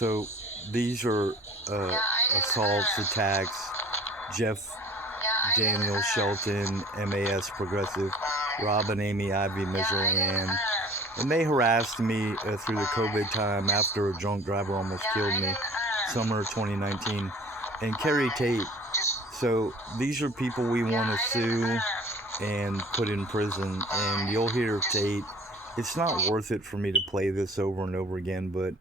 So these are assaults, attacks. Jeff Daniel Shelton, MAS Progressive, Robin Amy Ivy Mizrahan. And they harassed me through the COVID time after a drunk driver almost killed me, summer 2019. And Carrie Tate. So these are people we want to sue and put in prison. And you'll hear Tate. It's not worth it for me to play this over and over again, but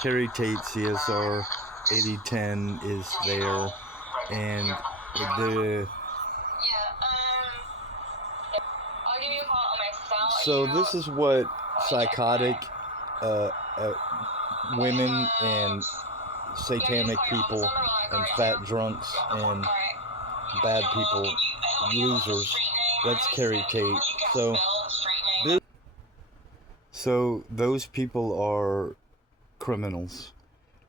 Carrie Tate CSR 8010 is there. And so this is what psychotic women and satanic people and fat drunks and bad people, losers. That's Carrie Tate. So those people are criminals,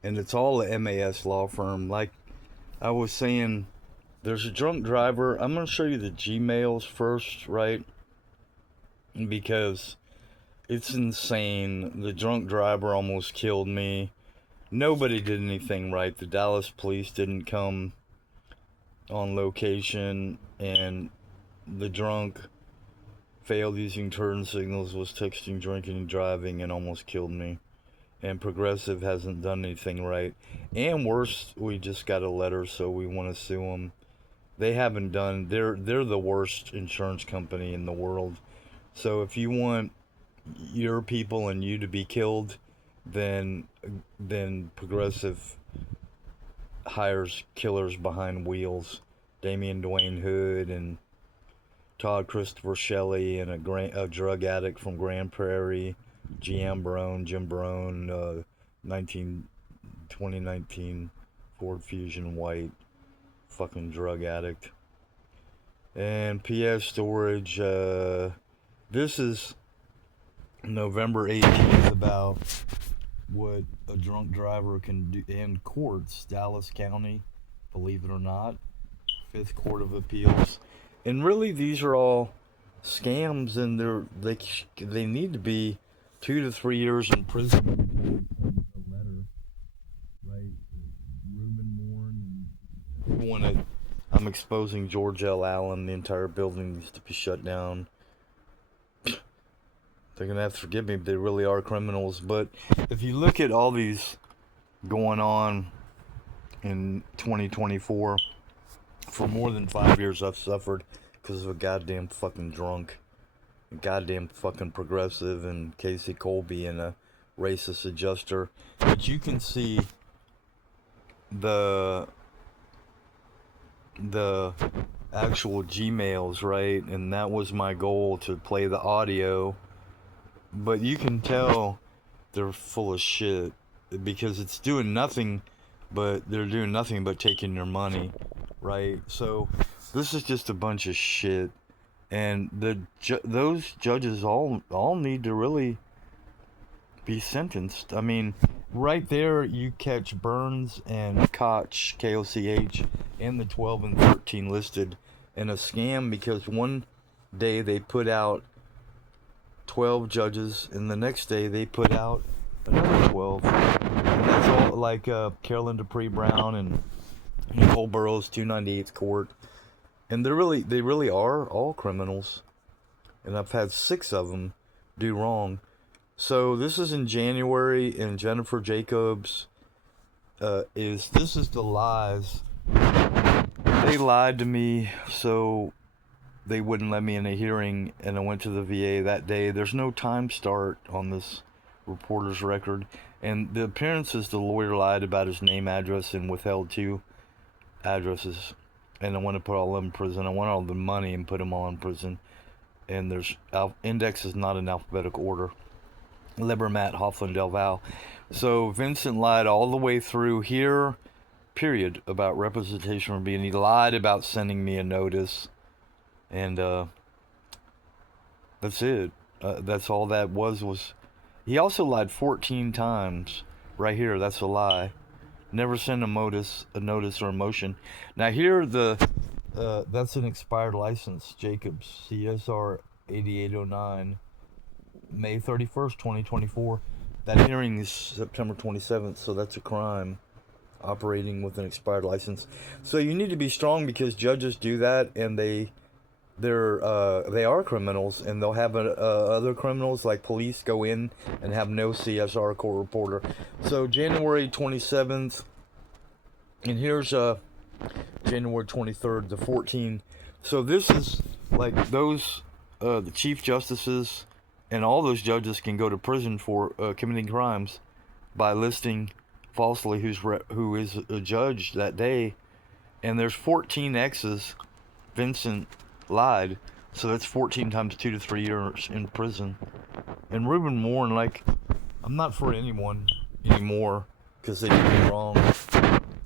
and it's all a MAS law firm. Like I was saying, there's a drunk driver. I'm gonna show you the Gmails first, right? Because it's insane. The drunk driver almost killed me. Nobody did anything right. The Dallas police didn't come on location, and the drunk failed using turn signals, was texting, drinking, and driving, and almost killed me. And Progressive hasn't done anything right. And worse, we just got a letter, so we want to sue them. They haven't done. They're the worst insurance company in the world. So if you want your people and you to be killed, then Progressive hires killers behind wheels. Damian Dwayne Hood and Todd Christopher Shelley and a drug addict from Grand Prairie, Jim Barone, 2019 Ford Fusion white fucking drug addict. And PS Storage, this is November 18th about what a drunk driver can do in courts. Dallas County, believe it or not, 5th Court of Appeals. And really, these are all scams, and they need to be 2 to 3 years in prison. A letter, right? Ruben Moore. I'm exposing George L. Allen. The entire building needs to be shut down. They're gonna have to forgive me, but they really are criminals. But if you look at all these going on in 2024. For more than 5 years, I've suffered because of a goddamn fucking drunk, a goddamn fucking progressive, and Casey Colby and a racist adjuster. But you can see the actual Gmails, right? And that was my goal, to play the audio. But you can tell they're full of shit because it's doing nothing, but they're doing nothing but taking your money. Right, so this is just a bunch of shit, and those judges all need to really be sentenced. I mean, right there you catch Burns and Koch, Koch, and the 12 and 13 listed in a scam, because one day they put out 12 judges, and the next day they put out another 12, and that's all like Carolyn Dupree Brown and Nicole Burrows, 298th Court. And they really are all criminals. And I've had 6 of them do wrong. So this is in January, and Jennifer Jacobs this is the lies. They lied to me so they wouldn't let me in a hearing, and I went to the VA that day. There's no time start on this reporter's record. And the appearance is the lawyer lied about his name, address, and withheld 2 addresses, and I want to put all of them in prison. I want all the money and put them all in prison. And there's index is not in alphabetical order. Libermat, Hoffman, Del Val. So Vincent lied all the way through here, period, about representation from being. He lied about sending me a notice, and that's it. That's all that was. He also lied 14 times. Right here, that's a lie. Never send a notice or a motion. Now here that's an expired license. Jacobs, CSR 8809, May 31st, 2024. That hearing is September 27th, so that's a crime. Operating with an expired license. So you need to be strong because judges do that, and they are criminals, and they'll have other criminals like police go in and have no CSR court reporter. So January 27th, and here's January 23rd to 14. So this is like those the chief justices and all those judges can go to prison for committing crimes by listing falsely who is a judge that day. And there's 14 X's. Vincent lied, so that's 14 times 2 to 3 years in prison. And Reuben Warren, like, I'm not for anyone anymore because they did me wrong,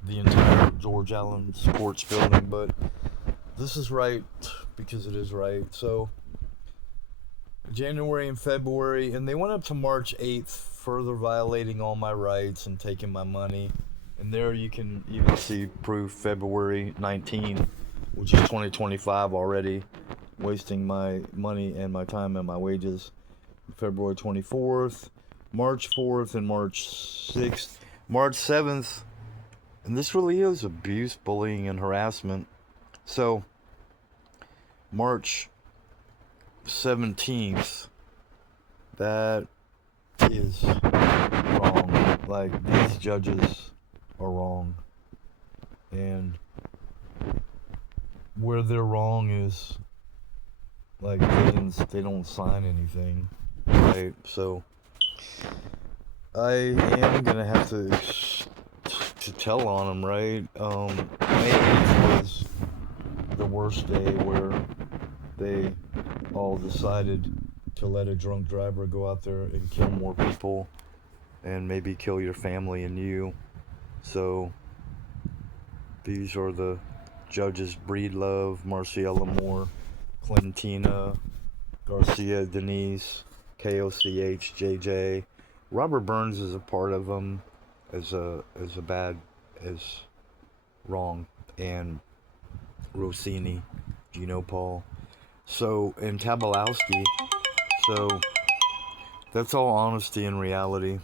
the entire George Allen Sports Building, but this is right because it is right. So January and February, and they went up to March 8th, further violating all my rights and taking my money. And there you can even see proof February 19, which is 2025 already, wasting my money and my time and my wages. February 24th, March 4th, and March 6th. March 7th, and this really is abuse, bullying, and harassment. So, March 17th, that is wrong. Like, these judges are wrong. And where they're wrong is, like, they don't sign anything, right? So, I am gonna have to tell on them, right? May 8th was the worst day where they all decided to let a drunk driver go out there and kill more people and maybe kill your family and you. So these are the judges: Breedlove, Marciella Moore, Clintina, Garcia Denise, KOCH, JJ. Robert Burns is a part of them as wrong, and Rossini, Gino Paul. So, and Tabalowski. So, that's all honesty and reality.